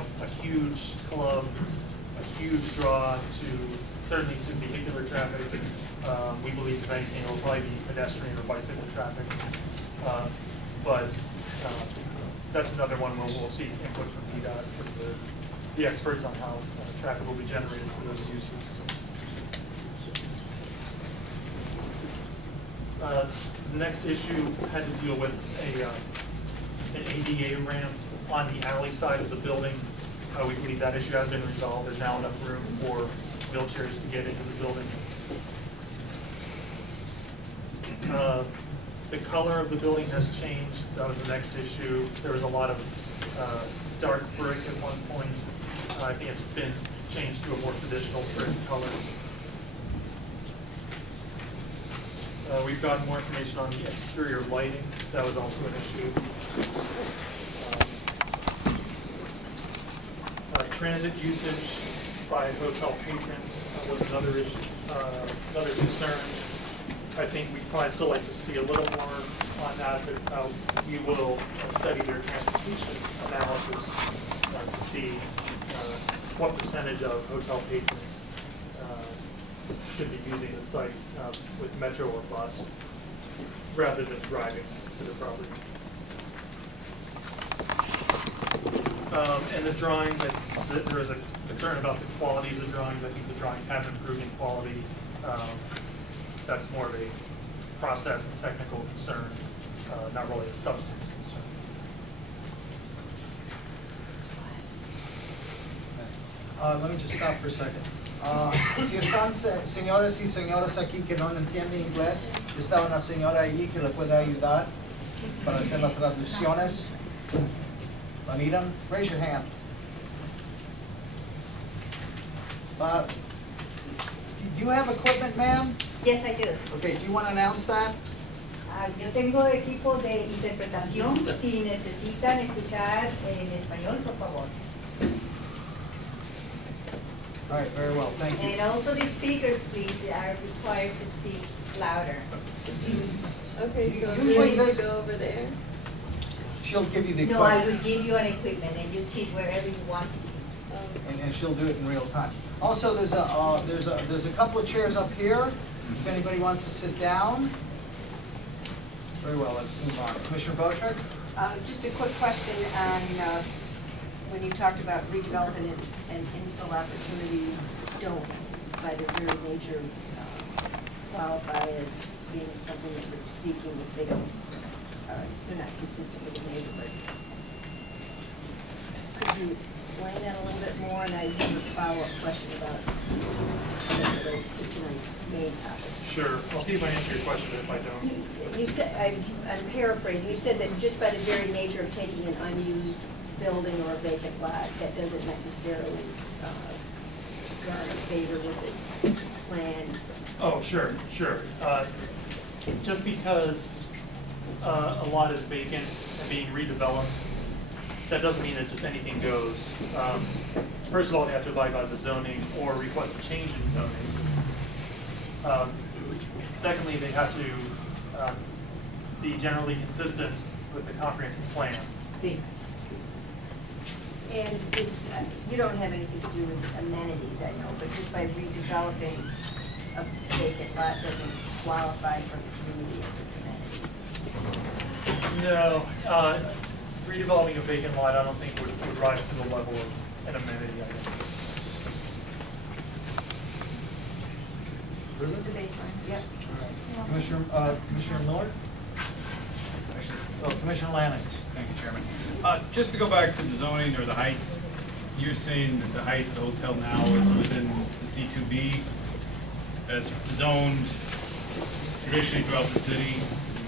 a huge club, a huge draw to certainly to vehicular traffic. We believe if anything, it will probably be pedestrian or bicycle traffic. But that's another one where we'll seek input from PDOT, from the experts on how traffic will be generated for those uses. The next issue had to deal with an ADA ramp on the alley side of the building. We believe that issue has been resolved. There's now enough room for wheelchairs to get into the building. The color of the building has changed. That was the next issue. There was a lot of dark brick at one point. I think it's been changed to a more traditional brick color. We've gotten more information on the exterior lighting. That was also an issue. Transit usage by hotel patrons was another issue, another concern. I think we'd probably still like to see a little more on that, but we will study their transportation analysis to see what percentage of hotel patrons should be using the site with metro or bus rather than driving to the property. And the drawings, there is a concern about the quality of the drawings. I think the drawings have improved in quality. That's more of a process and technical concern, not really a substance concern. Let me just stop for a second. Si están señores y señoras aquí que no entienden inglés, está una señora allí que le puede ayudar para hacer las traducciones. Anita, raise your hand. Do you have equipment, ma'am? Yes, I do. Okay, do you want to announce that? Yo tengo equipo de interpretación. Si necesitan escuchar en español, por favor. All right, very well, thank you. And also the speakers, please, are required to speak louder. Okay, so usually you go over there? She'll give you the No, I equipment. will give you an equipment and you sit wherever you want to sit. And she'll do it in real time. Also, there's a couple of chairs up here. If anybody wants to sit down. Very well, let's move on. Commissioner Botrick? Just a quick question on when you talked about redevelopment and infill opportunities don't, by their very nature, qualify as being something that we're seeking if they don't, they're not consistent with the neighborhood. Could you explain that a little bit more? And I have a follow-up question about how that relates to tonight's main topic. Sure. I'll see if I answer your question, but if I don't. You said, I'm paraphrasing, you said that just by the very nature of taking an unused building or a vacant lot, that doesn't necessarily garner favor with the plan. Oh, sure. Just because a lot is vacant and being redeveloped, that doesn't mean that just anything goes. First of all, they have to abide by the zoning or request a change in zoning. Secondly, they have to be generally consistent with the comprehensive plan. See. And you don't have anything to do with amenities, I know, but just by redeveloping a vacant lot doesn't qualify for the community as an amenity. No. Redeveloping a vacant lot, I don't think would rise to the level of an amenity, I guess. Just a baseline, yep. Commissioner Miller? Commissioner Lanning. Thank you, Chairman. Just to go back to the zoning or the height, you're saying that the height of the hotel now is within the C2B as zoned traditionally throughout the city.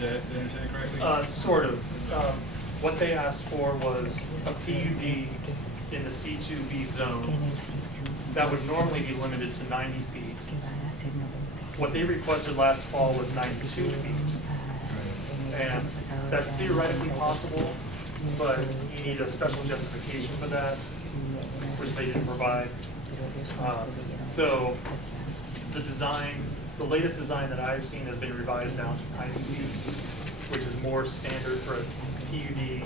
Did I understand it correctly? Sort of. What they asked for was a PUD in the C2B zone that would normally be limited to 90 feet. What they requested last fall was 92 feet. And that's theoretically possible, but you need a special justification for that, which they didn't provide. So the latest design that I've seen has been revised down to 90 feet, which is more standard for a PUD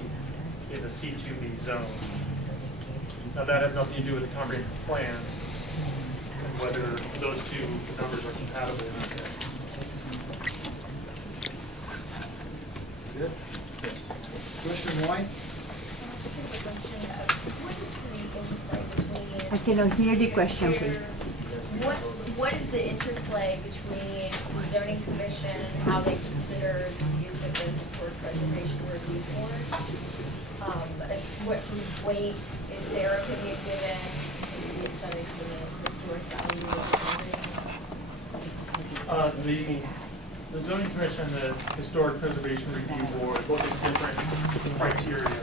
in the C2B zone. Now, that has nothing to do with the comprehensive plan and whether those two numbers are compatible or not. Good? Commissioner Moy? Just a quick question. What is the interplay between? I cannot hear the question, please. What is the interplay between the zoning commission, how they consider the use of the historic preservation review board? What sort of weight is their opinion given? Is the aesthetics and the historic value of the building? The zoning commission and the historic preservation review board look at different criteria.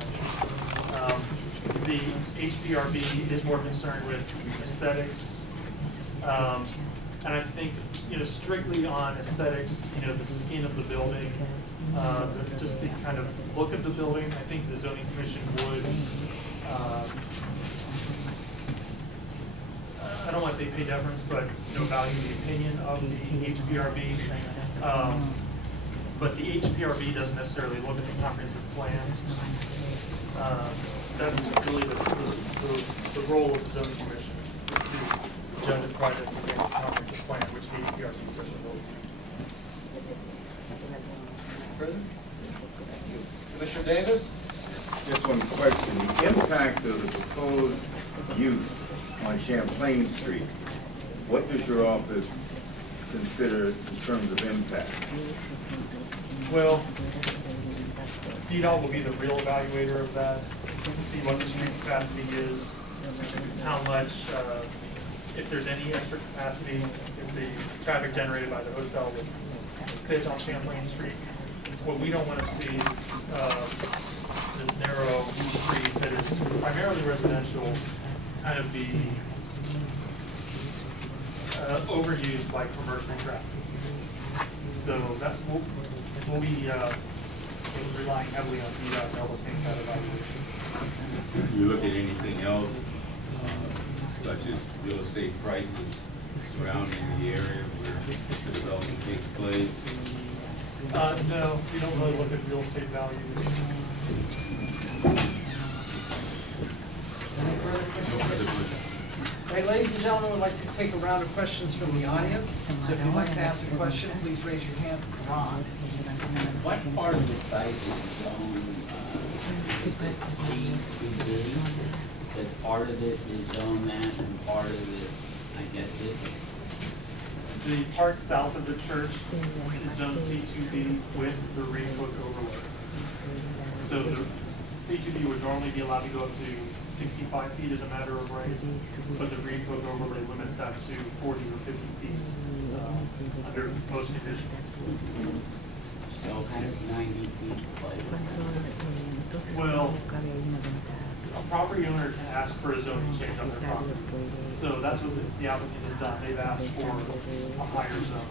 The HPRB is more concerned with aesthetics. And I think, strictly on aesthetics, the skin of the building, just the kind of look of the building, I think the zoning commission would, I don't want to say pay deference, but, value the opinion of the HPRB. But the HPRB doesn't necessarily look at the comprehensive plan. That's really the role of the zoning commission, is to judge a project against the comprehensive plan, which the HPRC says will. Further? Commissioner Davis? Just one question. The impact of the proposed use on Champlain Street, what does your office consider in terms of impact? Well, DDOT will be the real evaluator of that, to see what the street capacity is, how much, if there's any extra capacity, if the traffic generated by the hotel would fit on Champlain Street. What we don't want to see is this narrow street that is primarily residential kind of be overused by commercial traffic. So that we'll be relying heavily on DDOT to help us make that evaluation. You look at anything else, such as real estate prices surrounding the area where the development takes place? No, we don't really look at real estate value. Any further questions? Hey, ladies and gentlemen, we'd like to take a round of questions from the audience. So if you'd like to ask a question, please raise your hand. Ron. What part of the site is zone, is it C2B? Is that part of it is zone that and part of it, I guess, is The part south of the church is zone C2B with the Reed Hook overlay. So the C2B would normally be allowed to go up to 65 feet as a matter of right, but the Reed Hook overlay limits that to 40 or 50 feet under most conditions. so 90 feet like? Well, a property owner can ask for a zoning change on their property. So that's what the applicant has done. They've asked for a higher zone.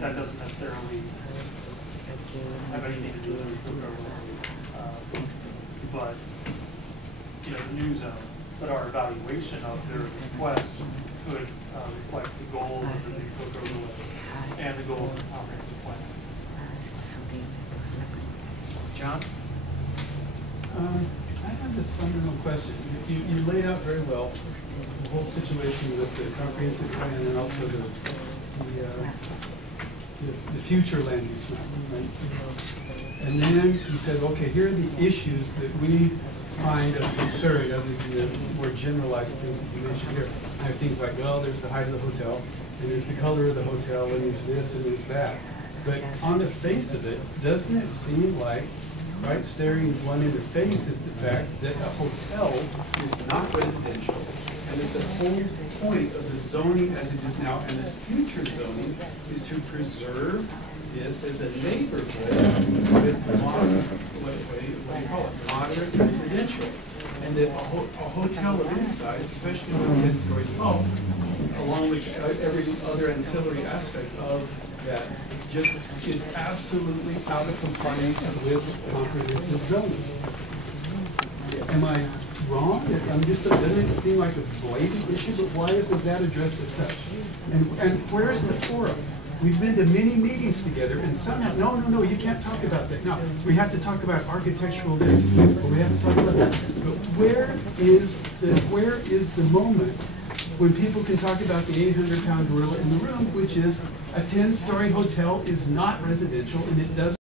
That doesn't necessarily have anything to do with the overlay. But, the new zone, but our evaluation of their request could reflect the goals of the new code overlay and the goals of the comprehensive plan. John? I have this fundamental question. You laid out very well the whole situation with the comprehensive plan and also the future land use map, right? And then you said, okay, here are the issues that we find of concern, other than the more generalized things that you mentioned here. I have things like, well, there's the height of the hotel, and there's the color of the hotel, and there's this and there's that. But on the face of it, doesn't it seem like, right, staring one in the face is the fact that a hotel is not residential, and that the whole point of the zoning as it is now and the future zoning is to preserve this as a neighborhood with moderate, what do you call it, moderate residential. And that a hotel of any size, especially with 10 stories tall, along with every other ancillary aspect of that, just is absolutely out of compliance with comprehensive zoning. Am I wrong? Doesn't it seem like a blatant issue, but why isn't that addressed as such? And where is the forum? We've been to many meetings together, and somehow, no, you can't talk about that. No, we have to talk about architectural this, or we have to talk about that. But where is the moment when people can talk about the 800-pound gorilla in the room, which is a 10-story hotel is not residential and it does